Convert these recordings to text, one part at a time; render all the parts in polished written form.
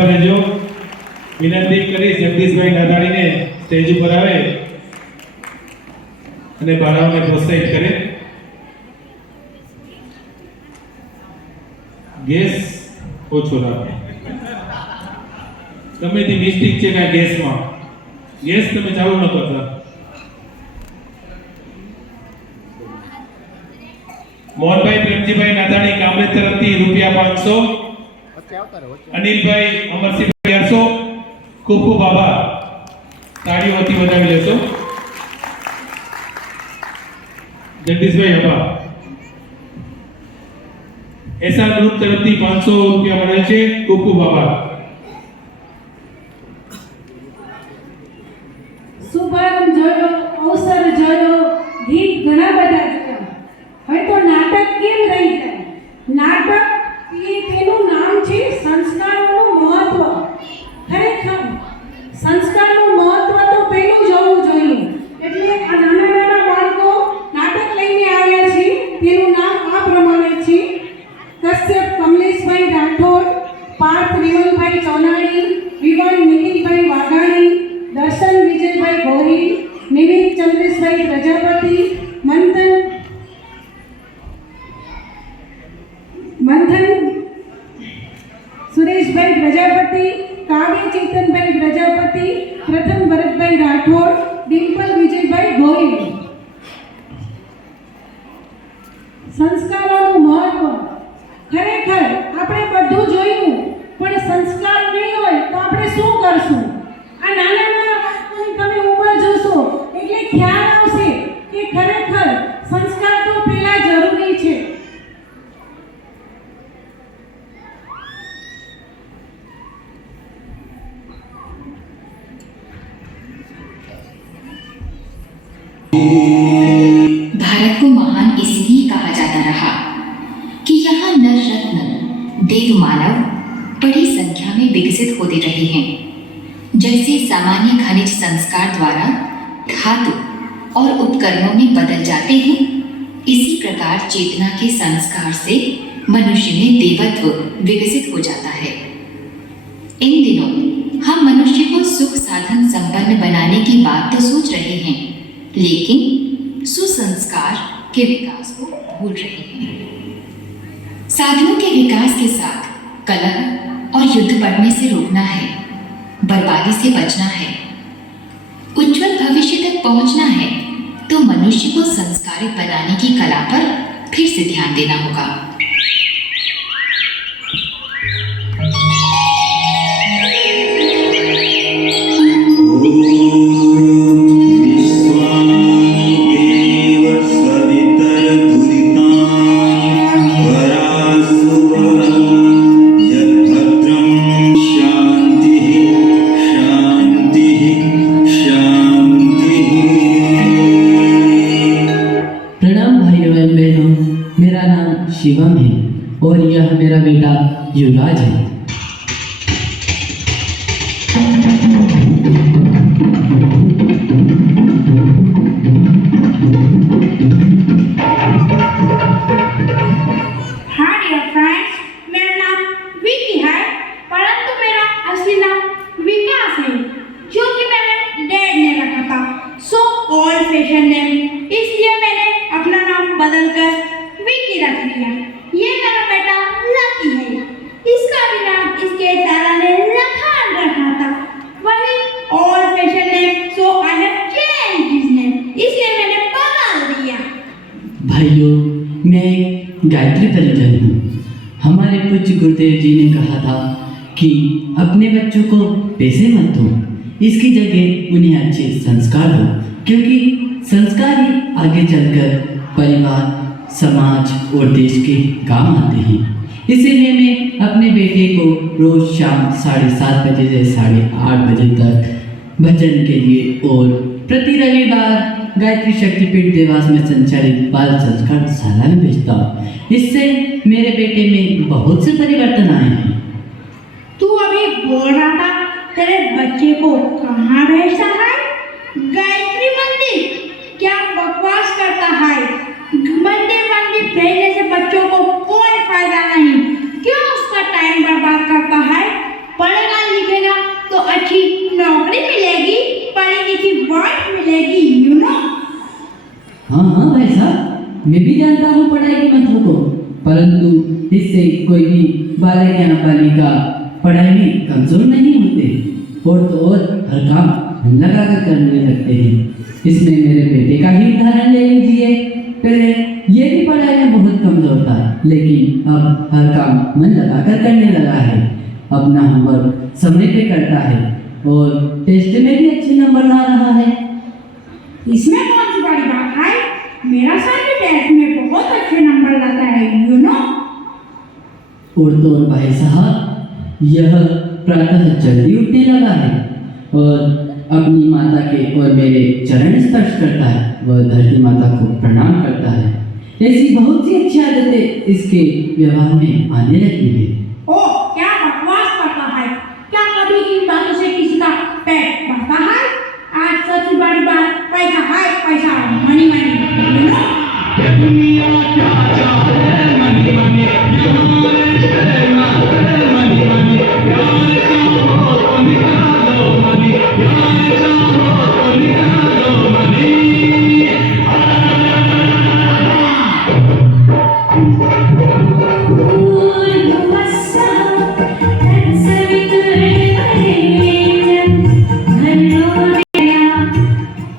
ઉભા રહેજો. વિનંતી કરી જગદીશભાઈ નાદાણીને સ્ટેજ ઉપર આવે અને બાળાઓને પ્રોત્સાહિત કરે. ગેસ ઓછો રાખો. ગમે તે મિસ્ટેક છે કે ગેસમાં ગેસ તમે ચાલુ ન કરતા. મોહનભાઈ પ્રેમજીભાઈ નાદાણી કામરેજ તરફથી ₹500. અનિલભાઈ અમરસિંહભાઈ 800. ખૂબ ખૂબ આભાર. તાળીઓથી વધાવી લેશો. જગદીશભાઈ આભાર. એસઆર ગ્રુપ તરફથી ₹500 મળે છે. ખૂબ ખૂબ આભાર. શુભારંભ જોયો, અવસર જોયો, ગીત ઘણા બધા જોયા. હવે તો નાટક કેમ રહી જાય? નાટક એ તેનું નામ છે સંસ્કારનું મહત્વ. ખરેખર સંસ્કારનું મહત્વ તો પેલું જોવું જોઈએ. એટલે આ નાના નાના બાળકો નાટક લઈને આવ્યા છે. તેનું નામ આ પ્રમાણે છે: કશ્યપ કમલેશભાઈ રાઠોડ, પાર્થ વિમલભાઈ ચોનાણી, વિવાન નિખિલભાઈ વાઘાણી, દર્શન વિજયભાઈ ગોહિલ, નિમિત ચંદ્રેશભાઈ પ્રજાપતિ, મંથન સુરેશભાઈ પ્રજાપતિ, કાવ્ય ચેતનભાઈ પ્રજાપતિ, પ્રથમ ભરતભાઈ રાઠોડ, ડિમ્પલ વિજયભાઈ ગોહિલ. સંસ્કારોનું મહત્વ. ખરેખર આપણે બધું જોયું, પણ સંસ્કાર નહીં હોય તો આપણે શું કરશું? આ નાના નાના બાળકોની તમે ઉંમર જોશો એટલે ખ્યાલ આવશે કે ખરેખર સંસ્કાર તો પહેલા જરૂરી છે. भारत को महान इसलिए कहा जाता रहा कि यहाँ नर रत्न देव मानव बड़ी संख्या में विकसित होते रहे हैं. जैसे सामान्य खनिज संस्कार द्वारा धातु और उपकरणों में बदल जाते हैं, इसी प्रकार चेतना के संस्कार से मनुष्य में देवत्व विकसित हो जाता है. इन दिनों हम मनुष्य को सुख साधन संपन्न बनाने की बात तो सोच रहे हैं, लेकिन सुसंस्कार के विकास को भूल रहे हैं. साधनों के विकास के साथ कलह और युद्ध बढ़ने से रोकना है, बर्बादी से बचना है, उज्जवल भविष्य तक पहुंचना है, तो मनुष्य को संस्कारित बनाने की कला पर फिर से ध्यान देना होगा. शिवम है और यह मेरा बेटा युवराज है. हाँ डियर फ्रेंड्स, मेरा नाम विकी है, परंतु मेरा असली नाम विकास है, जो कि मेरे डैड ने रखा था. सो ओल्ड फैशन नेम, इसलिए मैंने अपना नाम बदलकर विकी रख लिया. ये मेरा बेटा लकी है. इसका भी नाम इसके दादा ने लखान रखा था. वही old fashion name, so I have changed his name, इसलिए मैंने बदल दिया. भाइयों, मैं गायत्री परिजन हूँ. हमारे पूज्य गुरुदेव जी ने कहा था कि अपने बच्चों को पैसे मत दो, इसकी जगह उन्हें अच्छे संस्कार दो, क्योंकि संस्कार ही आगे चलकर परिवार, समाज और देश के काम आते हैं. इसीलिए मैं अपने बेटे को रोज शाम 7:30 बजे से 8:30 बजे तक भजन के लिए और प्रति रविवार गायत्री शक्तिपीठ देवास में संचालित बाल संस्कार शाला में भेजता हूँ. इससे मेरे बेटे में बहुत से परिवर्तन आए हैं. तू अभी बोल रहा था तेरे बच्चे को कहाँ भेजता है? गायत्री मंदिर? क्या बकवास करता है? मंदिर भेजने से बच्चों को कोई फायदा नहीं. क्यों उसका टाइम बर्बाद करता है? पढ़ेगा मैं भी जानता हूँ पढ़ाई के महत्व को, परंतु इससे कोई भी बालक या बालिका पढ़ाई में कमजोर नहीं होते और तो और हर काम मन लगाकर करने लगते हैं। इसमें मेरे बेटे का ही उदाहरण ले लीजिए। पहले ये भी पढ़ाई में बहुत कमजोर था, लेकिन अब हर काम मन लगाकर करने लगा है। अपना होमवर्क समय पे करता है और टेस्ट में भी अच्छे नंबर ला रहा है। इसमें कौन सी बड़ी बात है? मेरा सन भी टेस्ट में बहुत अच्छे नंबर लाता है, यू नो। और तो और भाई साहब, यह प्रातः जल्दी उठने लगा है और अपनी माता के और मेरे चरण स्पर्श करता है। वह धरती माता को प्रणाम करता है। ऐसी बहुत सी अच्छी आदतें इसके व्यवहार में आने लगी है। ओ, क्या बकवास करता है? क्या कभी इन बातों से किसी का पेट भरता है? आज सबसे बड़ी बात पैसा है, पैसा, मनी मनी, यू नो।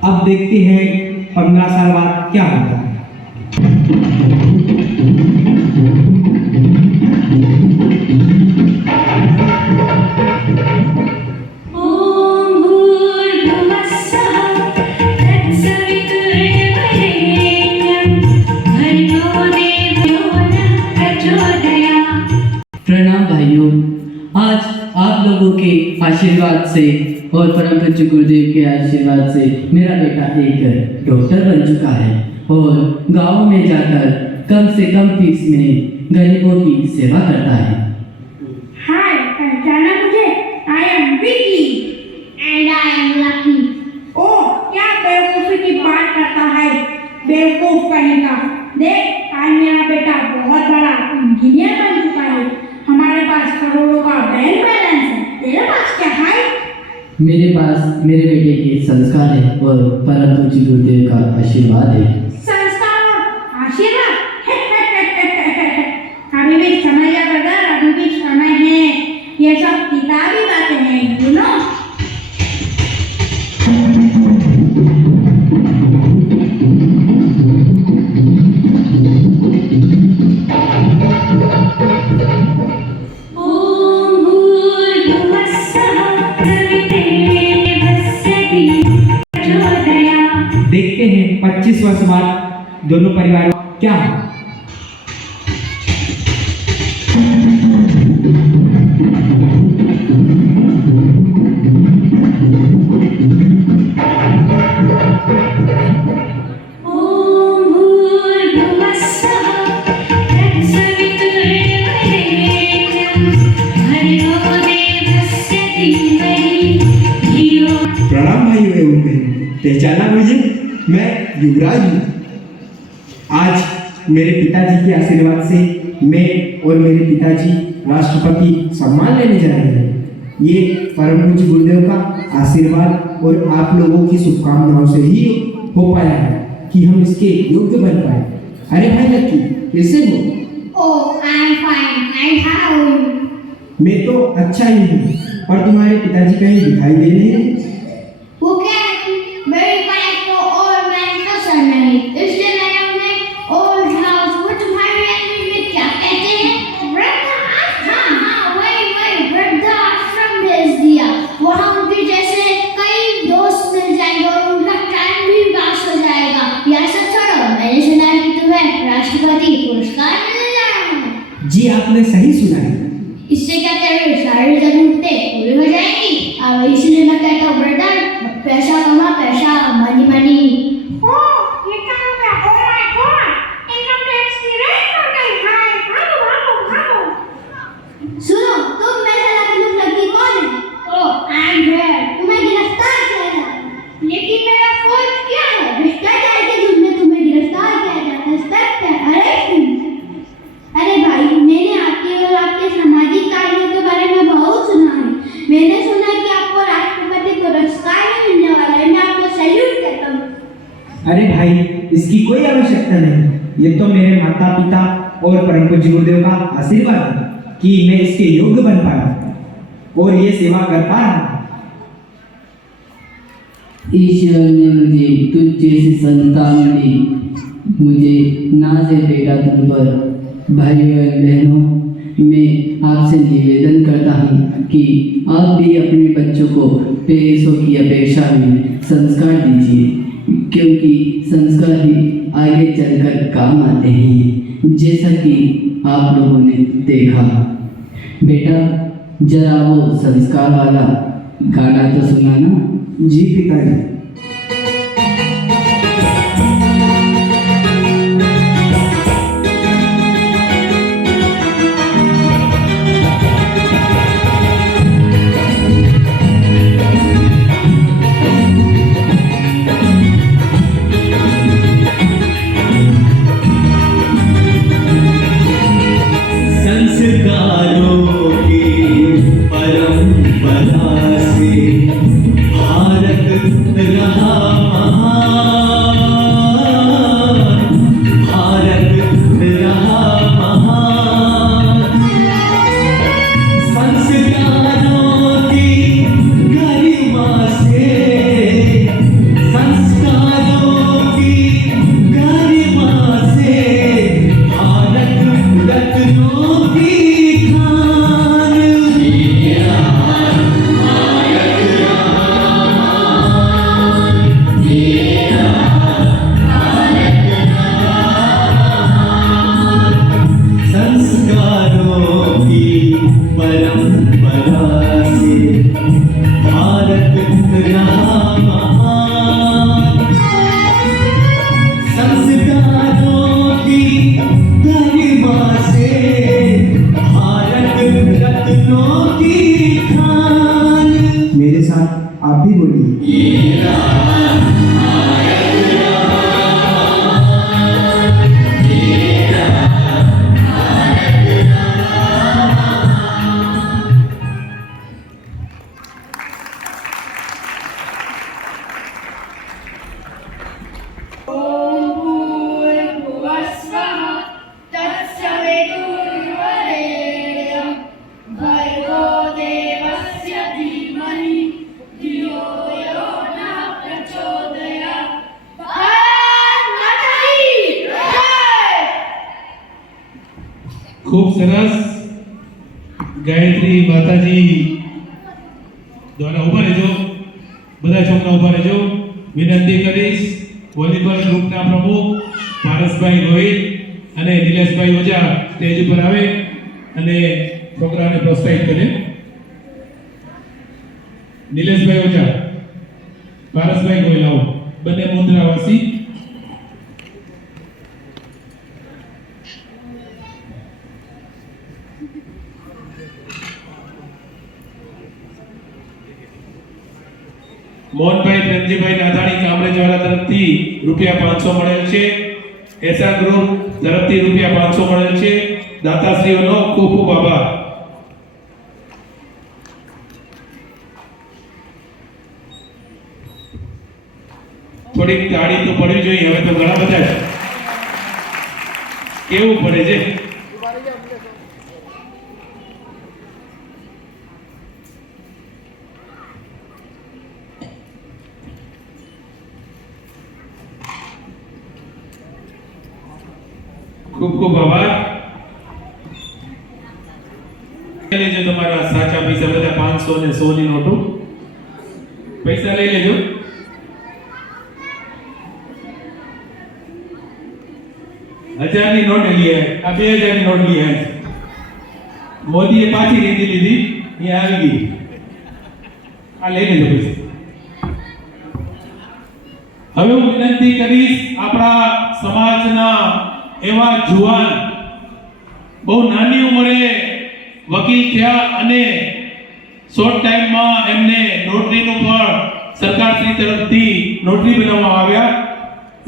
अब देखते हैं 15 साल बाद क्या होता है। प्रणाम भाइयों, आज आप लोगों के आशीर्वाद से और परम पूज्य गुरुदेव के आशीर्वाद से मेरा बेटा एक डॉक्टर बन चुका है और गांव में जाकर कम से कम फीस में गरीबों की सेवा करता है। हाय, पहचाना मुझे? I am Vicky and I am Lucky. ओ, क्या बेवकूफी की बात करता है, बेवकूफ कहीं का। देख, आज मेरा बेटा बहुत बड़ा इंजीनियर बन चुका है। हमारे पास करोड़ों का बैंक बैलेंस है। तेरे पास क्या है? मेरे पास मेरे बेटे के संस्कार है और परम पूज्य गुरुदेव का आशीर्वाद है। संस्कार और आशीर्वाद? अभी भी समय है ब्रदर, अभी भी समय है। ये सब किताबी बातें हैं, यू नो। देखते हैं 25 वर्ष बाद दोनों परिवारों क्या है। प्रणाम भाइयों एवं बहनों, पहचाना मुझे? मैं युवराज हूँ। आज मेरे पिताजी के आशीर्वाद से मैं और मेरे पिताजी राष्ट्रपति सम्मान लेने जा रहे हैं। ये परम पूज्य गुरुदेव का आशीर्वाद और आप लोगों की शुभकामनाओं से ही हो पाया है कि हम इसके योग्य बन पाए। अरे भाई लक्की, कैसे हो? Oh, I'm fine. And how are you? मैं तो अच्छा ही हूँ, और तुम्हारे पिताजी कहीं दिखाई दे नहीं रहे। वो क्या है कि मेरे पास तो ओल्ड मैन पसंद नहीं, इसलिए मैंने उन्हें ओल्ड हाउस, वो तुम्हारी लैंग्वेज में क्या कहते हैं? वृद्धाश्रम। हाँ, वही वृद्धाश्रम भेज दिया। वहाँ उनके जैसे कई दोस्त मिल जाएंगे और उनका टाइम भी पास हो जाएगा। यह सब छोड़ो, मैंने सुना है कि तुम्हें राष्ट्रपति पुरस्कार मिलने जा रहा है। जी, आपने सही सुना है। इससे क्या तेरी सारी जरूरतें पूरी हो जाएंगी। अब इसलिए मैं कहता हूँ ब्रदर, पैसा कमा, पैसा, मनी मनी। ओह, ये क्या हो गया? Oh my God, income tax की रेड हो गई। हाय, भागो। सुनो, तुम में से लकी कौन है? ओह, आई एम हियर। तुम्हें गिरफ्तार किया जाए। लेकिन मेरा फौज क्या है? भ्रष्टाचार के जुर्म में तुम्हें गिरफ्तार किया जाता है। सख्त है, अरे भाई, मैंने आपके और आपके सामाजिक कार्यों के बारे में बहुत सुना है। मैंने सुना है कि आपको राष्ट्रपति पुरस्कार भी मिलने वाला है। मैं आपको सैल्यूट करता हूँ। अरे भाई, इसकी कोई आवश्यकता नहीं। ये तो मेरे माता पिता और परम पूज्य गुरुदेव का आशीर्वाद है कि मैं इसके योग्य बन पाया और ये सेवा कर पा रहा हूँ। ईश्वर ने मुझे तुझ जैसी संतान दी। मुझे नाज है बेटा तुम पर। भाइयों और बहनों, मैं आपसे निवेदन करता हूँ कि आप भी अपने बच्चों को पैसों की अपेक्षा में संस्कार दीजिए, क्योंकि संस्कार ही आगे चलकर काम आते हैं, जैसा कि आप लोगों ने देखा। बेटा, जरा वो संस्कार वाला गाना तो सुनाना। जी पिताजी। संस्कारों की परंपरा से भारत रहा महान, भारत रहा महान। संस्कारों की गरिमा से, संस्कारों की गरिमा से भारत रत्नों की खान। संस्कारों की परंपरा से भारत रहा महान। संस्कारों की गरिमा से भारत रत्नों की खान। मेरे साथ आप भी बोलिए। भर्गो देवस्य धीमहि धियो यो नः प्रचोदयात्। भारत माता की जय। खूब सरस। गायत्री माताजी દ્વારા ઉભા રહેજો, બધા છોકરા ઉભા રહેજો। વિનંતી કરીશ વોલીબોલ ગ્રુપના પ્રમુખ પારસભાઈ ગોહિલ અને નિલેશભાઈ ઓઝા સ્ટેજ ઉપર આવે અને છોકરાઓને પ્રોત્સાહિત કરે। નિલેશભાઈ ઓઝા, પારસભાઈ ગોહિલ આવો, બંને મુદ્રાવાસી। મોહનભાઈ પ્રેમજીભાઈ નાધાણી કામરેજવાળા તરફથી ₹500 મળેલ છે। એસા ગ્રુપ તરફથી ₹500 મળેલ છે। દાતાશ્રીઓનો ખૂબ ખૂબ આભાર। થોડીક તાળી તો પડવી જોઈએ, હવે તો ઘણા બધા છે, કેવું પડે છે। ખૂબ ખૂબ આભાર। લેજો તમારા સાચા પૈસા, બધા 500 ને 100 ની નોટો પૈસા લઈ લેજો। હજારની નોટ લઈ આવે, આ 2000 ની નોટ લઈ આવે। મોદીએ પાછી નીતિ લીધી, અહીંયા આવી ગઈ, આ લઈ લેજો પૈસા। હવે હું વિનંતી કરીશ આપણા સમાજના એવા જુવાન બહુ નાની ઉંમરે વકીલ થયા અને શોર્ટ ટાઈમમાં એમને નોટરીનું પણ સરકારશ્રી તરફથી નોટરી બનાવવામાં આવ્યા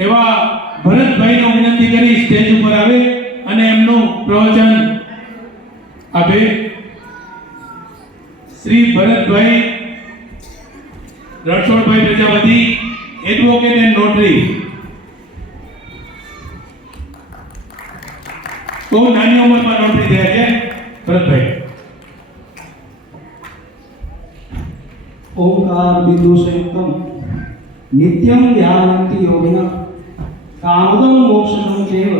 એવા ભરતભાઈનો વિનંતી કરી સ્ટેજ ઉપર આવે અને એમનું પ્રવચન આપે। શ્રી ભરતભાઈ રણછોડભાઈ પ્રજાપતિ, એડવોકેટ એન્ડ નોટરી। બહુ નાની ઉંમરમાં નોકરી થયા છે ભરતભાઈ. ओंकार बिंदु संयुक्तम नित्यम ध्यायन्ति योगिनः कामदं मोक्षदं चैव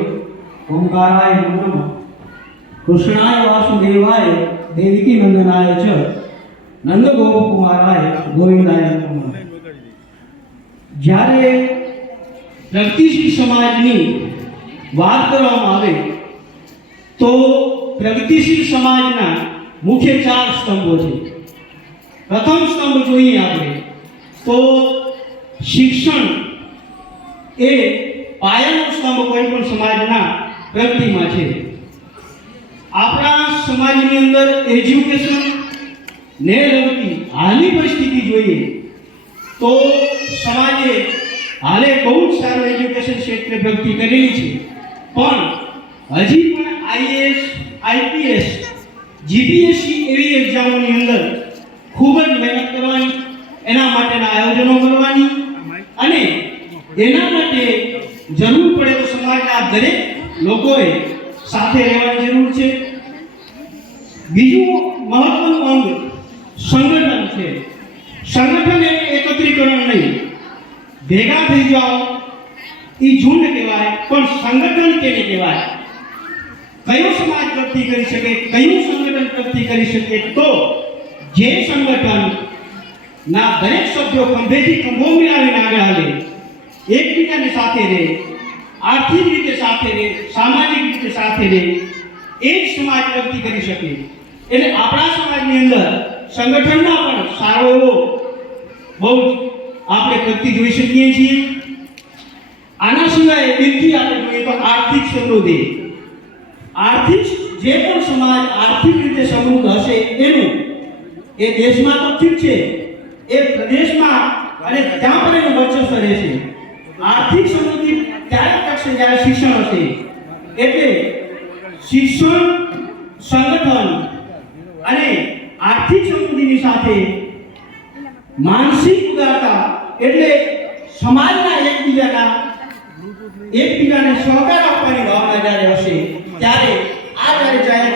ओंकाराय नमो नमः कृष्णाय वासुदेवाय देवकी नंदनाय च नंद गोपकुमाराय गोविंदाय नमो नमः. જ્યારે પ્રગતિશીલ સમાજની વાત કરવામાં આવે તો પ્રગતિશીલ સમાજના મુખ્ય 4 સ્તંભો છે. પ્રથમ સ્તંભ જોઈએ આપણે તો શિક્ષણ એ પાયાનો સ્તંભ કોઈ પણ સમાજના પ્રગતિમાં છે. આપણા સમાજની અંદર એજ્યુકેશન ને લગતી હાલની પરિસ્થિતિ જોઈએ તો સમાજે હાલે બહુ જ સારું એજ્યુકેશન ક્ષેત્રે પ્રગતિ કરેલી છે, પણ હજી પણ આઈએએસ આઈપીએસ જીપીએસસી એવી એક્ઝામોની અંદર ખૂબ જ મહેનત કરવાની, એના માટેના આયોજનો કરવાની અને એના માટે જરૂર પડે તો સમાજના દરેક લોકોએ સાથે રહેવાની જરૂર છે. બીજું મહત્વનું અંગ સંગઠન છે. સંગઠન એટલે એકત્રીકરણ નહીં, ભેગા થઈ જાઓ એ ઝુંડ કહેવાય, પણ સંગઠન કેને કહેવાય? કયો સમાજ પ્રગતિ કરી શકે, કયું સંગઠન પ્રગતિ કરી શકે? તો જે સંગઠન ના દરેક સભ્યો ખંભેથી ખંભો મિલાવીને આગળ હાલે, એકબીજાને સાથે રહે, આર્થિક રીતે સાથે રહે, સામાજિક રીતે સાથે રહે, એ જ સમાજ પ્રગતિ કરી શકે. એટલે આપણા સમાજની અંદર સંગઠનમાં પણ સારો એવો બહુ જ આપણે પ્રગતિ જોઈ શકીએ છીએ. આના સિવાય બીજી આપણે જોઈએ તો આર્થિક સમૃદ્ધિ. આર્થિક જે પણ સમાજ આર્થિક રીતે સમૃદ્ધ હશે એનું એ દેશમાં તો ઠીક છે, એ પ્રદેશમાં અને ત્યાં પણ એનું વર્ચસ્વ રહેશે. આર્થિક સમૃદ્ધિ ત્યારે ટકશે જ્યારે શિક્ષણ હશે. એટલે શિક્ષણ, સંગઠન અને આર્થિક સમૃદ્ધિની સાથે માનસિક ઉદારતા એટલે સમાજના એકબીજાને સહકાર આપવાની ભાવના જ્યારે હશે ત્યારે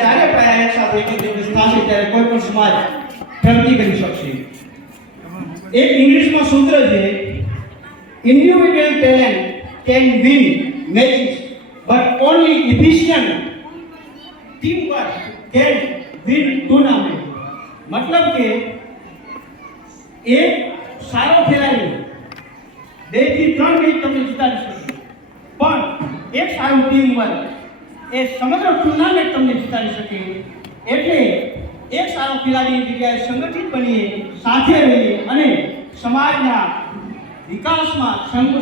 ચારે પાયા એક સાથે એકત્રિત થશે ત્યારે કોઈ પણ સમાજ પ્રગતિ કરી શકશે. એક ઇંગ્લિશમાં સૂત્ર છે, individual talent can win matches but only efficient team work can win tournament. મતલબ કે એક સારો ખેલાડી 2 થી 3 મેચ તમને જીતાડી શકે, પણ એક સારું ટીમ વર્ક એ સમગ્ર ટુર્નામેન્ટ તમને જીતાડી શકે. એટલે એક સારો ખેલાડીની જગ્યાએ સંગઠિત બનીએ, સાથે રહીએ અને સમાજના વિકાસમાં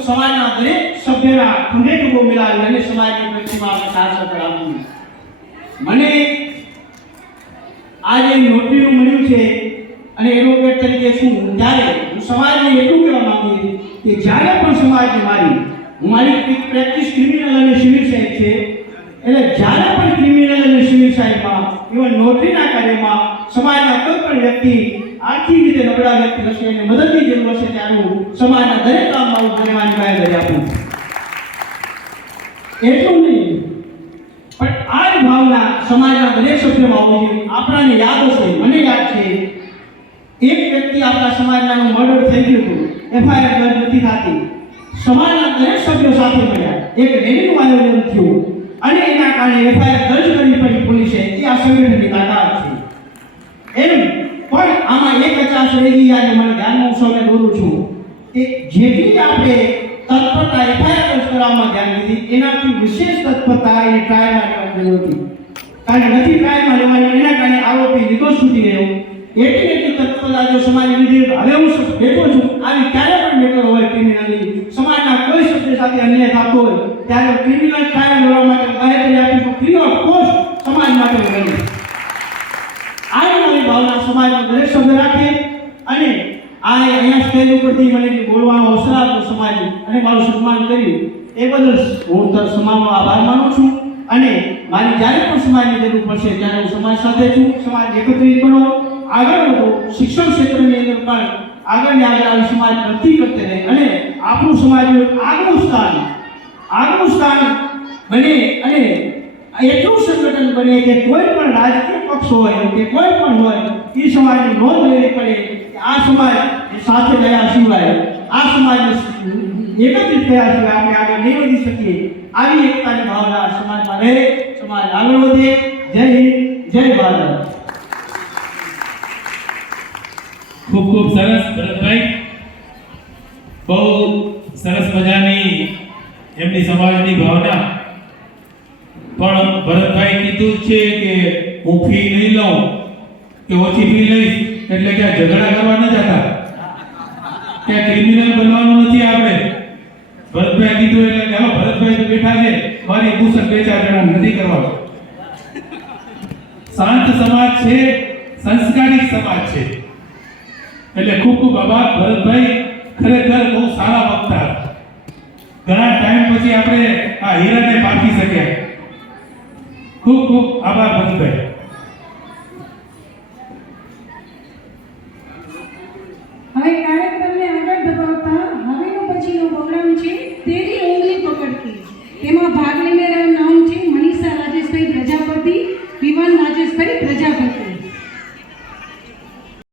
સમાજના દરેક સભ્યના ખંભે ખંભો મિલાવી અને સમાજની પ્રગતિમાં આપણે સાથ સહકાર આપીએ. મને આજે નોટરીનું મળ્યું છે અને એડવોકેટ તરીકે છું ત્યારે હું સમાજને એટલું કહેવા માંગુ છું કે જ્યારે પણ સમાજને મારી પ્રેક્ટિસ ક્રિમિનલ અને સિવિલ સાહેબ છે, એટલે જ્યારે પણ ક્રિમિનલ અને સિવિલ સાહેબમાં ઇવન નોટરીના કાર્યમાં સમાજના કોઈ પણ વ્યક્તિ આર્થિક રીતે નબળા વ્યક્તિ હશે અને મદદની જરૂર હશે ત્યારે હું સમાજના દરેક કામમાં હું બનવાની બાહેધરી આપું. એટલું નહીં પણ આ જ ભાવના સમાજના દરેક સભ્યોમાં હોવી જોઈએ. આપણાને યાદ હશે, મને યાદ છે, એક વ્યક્તિ આપણા સમાજનાનું મર્ડર થઈ ગયું હતું, એફઆઈઆર દર્જ નથી થતી, સમાજના દરેક સભ્યો સાથે મળ્યા, એક રેલીનું આયોજન થયું અને એના કારણે એફઆઈઆર દર્જ કરવી પડી પોલીસે. એ આ સંગઠનની તાકાત છે. એમ પણ આમાં એક કચાશ રહી ગઈ, આજે મને ધ્યાનમાં હું સૌને દોરું છું કે જેટલી આપણે તત્પરતા એફઆઈઆર દર્જ કરવામાં ધ્યાન દીધી એનાથી વિશેષ તત્પરતા એને ટ્રાયલમાં લેવાની જરૂર હતી. કારણ નથી ટ્રાયલમાં લેવાની, એના કારણે આરોપી નિર્દોષ છૂટી ગયો. એટલી તત્પરતા જો સમાજની લીધે હવે હું બેઠો છું, આવી ક્યારે પણ બેઠો હોય ક્રિમિનલની સમાજના કોઈ સભ્ય સાથે અન્યાય થતો હોય ત્યારે ક્રિમિનલ ટ્રાયલ લેવા માટે બાહેધરી આપીશું, ફ્રી ઓફ કોસ્ટ સમાજ માટે બની. આ મારી ભાવના સમાજના દરેક સભ્ય રાખે અને આ અહીંયા સ્ટેજ ઉપરથી મને બોલવાનો અવસર આપ્યો સમાજ અને મારું સન્માન કર્યું એ બદલ હું તમામનો આભાર માનું છું. અને મારી જ્યારે પણ સમાજની જરૂર પડશે ત્યારે હું સમાજ સાથે છું. સમાજ એકત્રિત બનો, આગળ વધો, શિક્ષણ ક્ષેત્રની અંદર પણ આગળને આગળ આવી સમાજ પ્રગતિ કરતે રહે અને આપણું સમાજનું આગવું સ્થાન બને અને એટલું સંગઠન બને કે કોઈ પણ રાજકીય પક્ષ હોય કે કોઈ પણ હોય એ સમાજની નોંધ લેવી પડે કે આ સમાજ એ સાથે રહ્યા સિવાય આ સમાજને એકત્રિત થયા સિવાય આપણે આગળ નહીં વધી શકીએ. આવી એકતાની ભાવના સમાજમાં રહે, સમાજ આગળ વધે. જય હિન્દ, જય ભારત. ખૂબ ખૂબ સરસ ભરતભાઈ, બહુ સરસ મજાની એમની સમાજની ભાવના. પણ ભરતભાઈ કીધું છે કે હું ફી નહીં લઉં કે ઓછી ફી લઈશ એટલે કે ઝઘડા કરવા ન જતા, કે ક્રિમિનલ બનવાનું નથી આપણે. ભરતભાઈ કીધું એટલે કે ભરતભાઈ તો બેઠા છે, મારી પૂછક બે ચાર જણા નથી કરવા. શાંત સમાજ છે, સંસ્કારી સમાજ છે. એટલે ખૂબ ખૂબ આભાર ભરતભાઈ, ખરેખર બહુ સારા વક્તા. ઘણા ટાઈમ પછી આપણે આ હીરાને પારખી શક્યા. ખૂબ ખૂબ આભાર ભરતભાઈ.